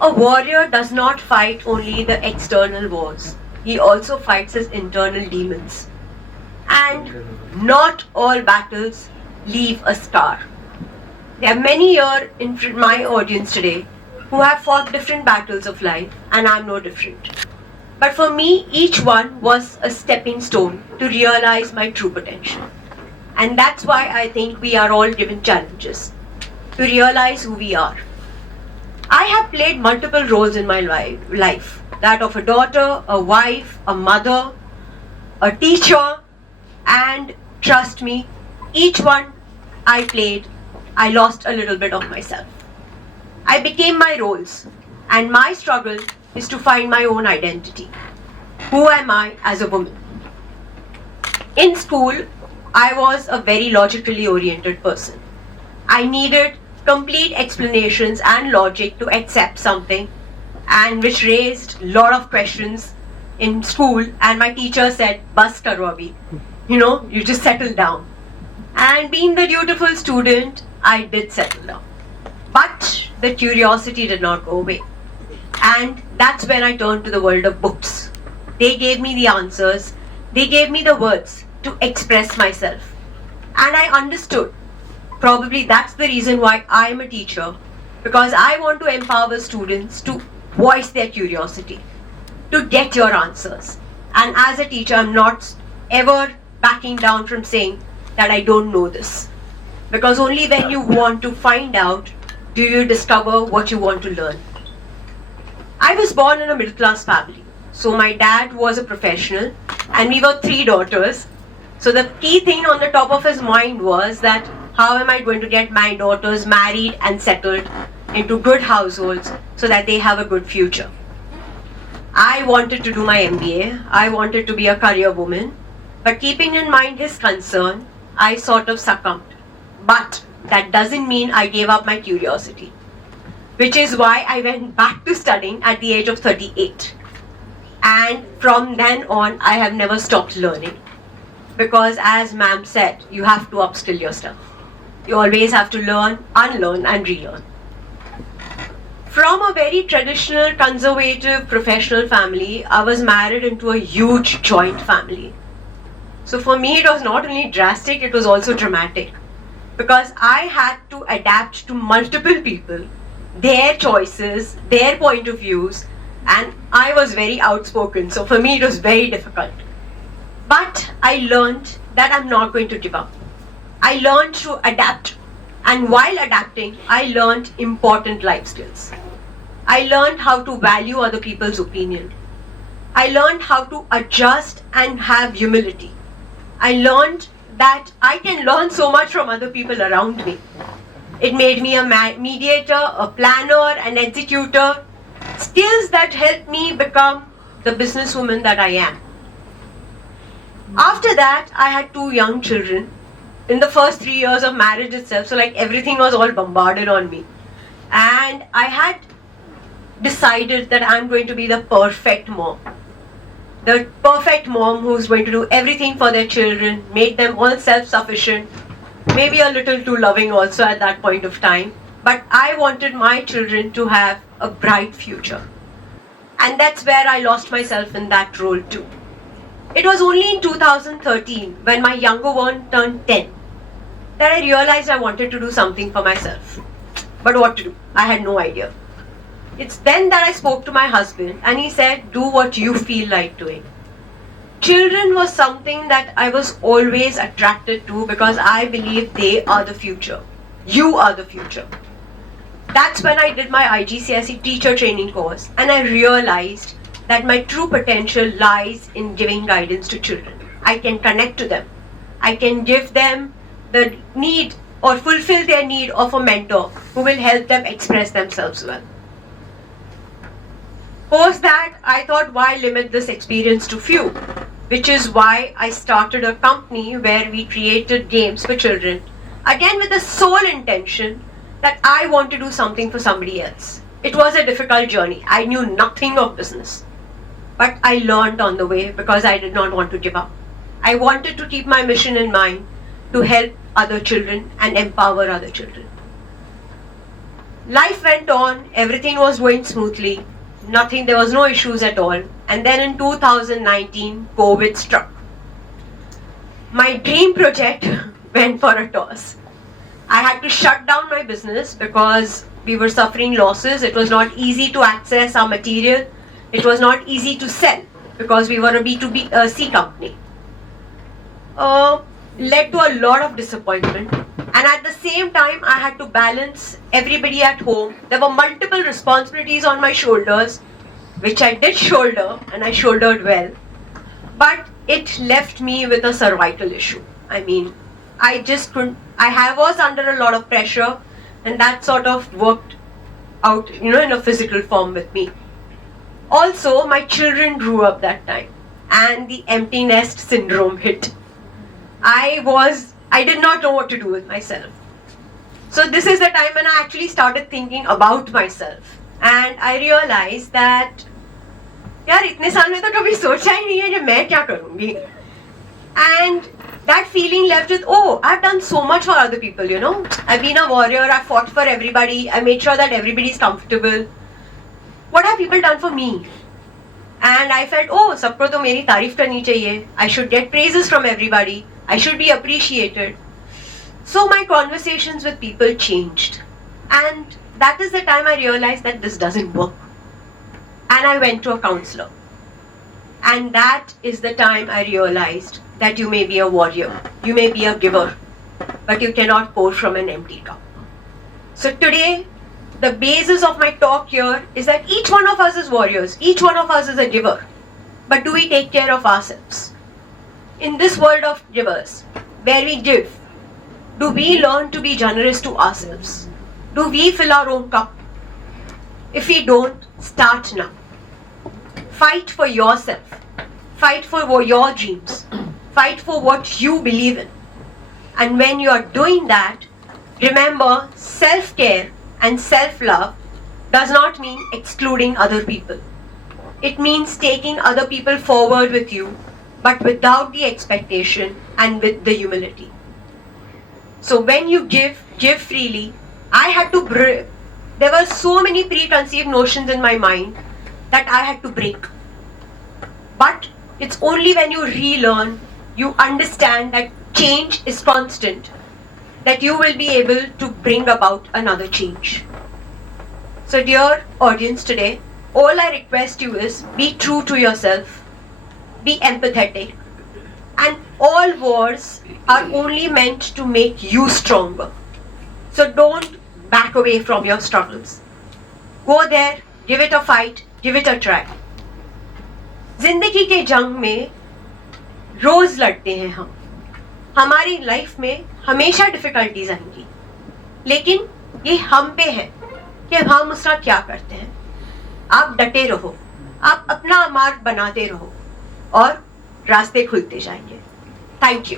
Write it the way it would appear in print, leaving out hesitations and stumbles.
a warrior does not fight only the external wars. He also fights his internal demons. And not all battles leave a scar. There are many here in my audience today who have fought different battles of life, and I'm no different. But for me, each one was a stepping stone to realize my true potential. And that's why I think we are all given challenges to realize who we are. I have played multiple roles in my life. That of a daughter, a wife, a mother, a teacher, and trust me, each one I played, I lost a little bit of myself. I became my roles, and my struggle is to find my own identity. Who am I as a woman? In school, I was a very logically oriented person. I needed complete explanations and logic to accept something, and which raised a lot of questions in school, and my teacher said, "Bas karo abhi." You just settle down. And being the dutiful student, I did settle down. But the curiosity did not go away. And that's when I turned to the world of books. They gave me the answers. They gave me the words to express myself. And I understood. Probably that's the reason why I am a teacher. Because I want to empower students to voice their curiosity, to get your answers. And as a teacher, I'm not ever backing down from saying that I don't know this. Because only when you want to find out do you discover what you want to learn. I was born in a middle class family. So my dad was a professional and we were 3 daughters. So the key thing on the top of his mind was that how am I going to get my daughters married and settled into good households so that they have a good future. I wanted to do my MBA. I wanted to be a career woman. But keeping in mind his concern, I sort of succumbed. But that doesn't mean I gave up my curiosity. Which is why I went back to studying at the age of 38. And from then on, I have never stopped learning. Because as ma'am said, you have to upskill yourself. You always have to learn, unlearn and relearn. From a very traditional, conservative, professional family, I was married into a huge joint family. So for me, it was not only drastic, it was also dramatic. Because I had to adapt to multiple people, their choices, their point of views, and I was very outspoken. So for me, it was very difficult. But I learned that I'm not going to give up. I learned to adapt. And while adapting, I learned important life skills. I learned how to value other people's opinion. I learned how to adjust and have humility. I learned that I can learn so much from other people around me. It made me a mediator, a planner, an executor, skills that helped me become the businesswoman that I am. After that, I had 2 young children. In the first 3 years of marriage itself, so like everything was all bombarded on me. And I had decided that I'm going to be the perfect mom. The perfect mom who's going to do everything for their children, make them all self-sufficient, maybe a little too loving also at that point of time. But I wanted my children to have a bright future. And that's where I lost myself in that role too. It was only in 2013, when my younger one turned 10, that I realized I wanted to do something for myself. But what to do? I had no idea. It's then that I spoke to my husband and he said, do what you feel like doing. Children was something that I was always attracted to because I believe they are the future. You are the future. That's when I did my IGCSE teacher training course and I realized that my true potential lies in giving guidance to children. I can connect to them. I can give them the need or fulfill their need of a mentor who will help them express themselves well. Post that, I thought, why limit this experience to few? Which is why I started a company where we created games for children. Again with the sole intention that I want to do something for somebody else. It was a difficult journey. I knew nothing of business. But I learned on the way because I did not want to give up. I wanted to keep my mission in mind to help other children and empower other children. Life went on, everything was going smoothly, there was no issues at all. And then in 2019, COVID struck. My dream project went for a toss. I had to shut down my business because we were suffering losses. It was not easy to access our material. It was not easy to sell because we were a B2C company. Led to a lot of disappointment. And at the same time, I had to balance everybody at home. There were multiple responsibilities on my shoulders, which I did shoulder, and I shouldered well. But it left me with a survival issue. I mean, I just couldn't. I was under a lot of pressure, and that sort of worked out, in a physical form with me. Also, my children grew up that time, and the empty nest syndrome hit. I did not know what to do with myself. So this is the time when I actually started thinking about myself, and I realized that यार इतने साल में तो कभी सोचा ही नहीं है कि मैं क्या करूँगी. And that feeling left with, oh, I've done so much for other people, I've been a warrior, I've fought for everybody, I made sure that everybody is comfortable. What have people done for me? And I felt, oh, सबको तो मेरी तारीफ करनी चाहिए. I should get praises from everybody. I should be appreciated. So my conversations with people changed. And that is the time I realized that this doesn't work. And I went to a counselor. And that is the time I realized that you may be a warrior, you may be a giver, but you cannot pour from an empty cup. So today, the basis of my talk here is that each one of us is warriors, each one of us is a giver. But do we take care of ourselves? In this world of givers, where we give, do we learn to be generous to ourselves? Do we fill our own cup? If we don't, start now. Fight for yourself. Fight for your dreams. Fight for what you believe in. And when you are doing that, remember, self-care and self-love does not mean excluding other people. It means taking other people forward with you, but without the expectation and with the humility. So when you give freely. I had to there were so many preconceived notions in my mind that I had to break. But it's only when you relearn, you understand that change is constant, that you will be able to bring about another change. So dear audience today, all I request you is be true to yourself, be empathetic, and all wars are only meant to make you stronger. So don't back away from your struggles. Go there, give it a fight, give it a try. जिंदगी के जंग में रोज लड़ते हैं हम. हमारी life में हमेशा डिफिकल्टीज आएंगी, लेकिन ये हम पे है कि हम उसका क्या करते हैं. आप डटे रहो, आप अपना मार्ग बनाते रहो और रास्ते खुलते जाएंगे. Thank you.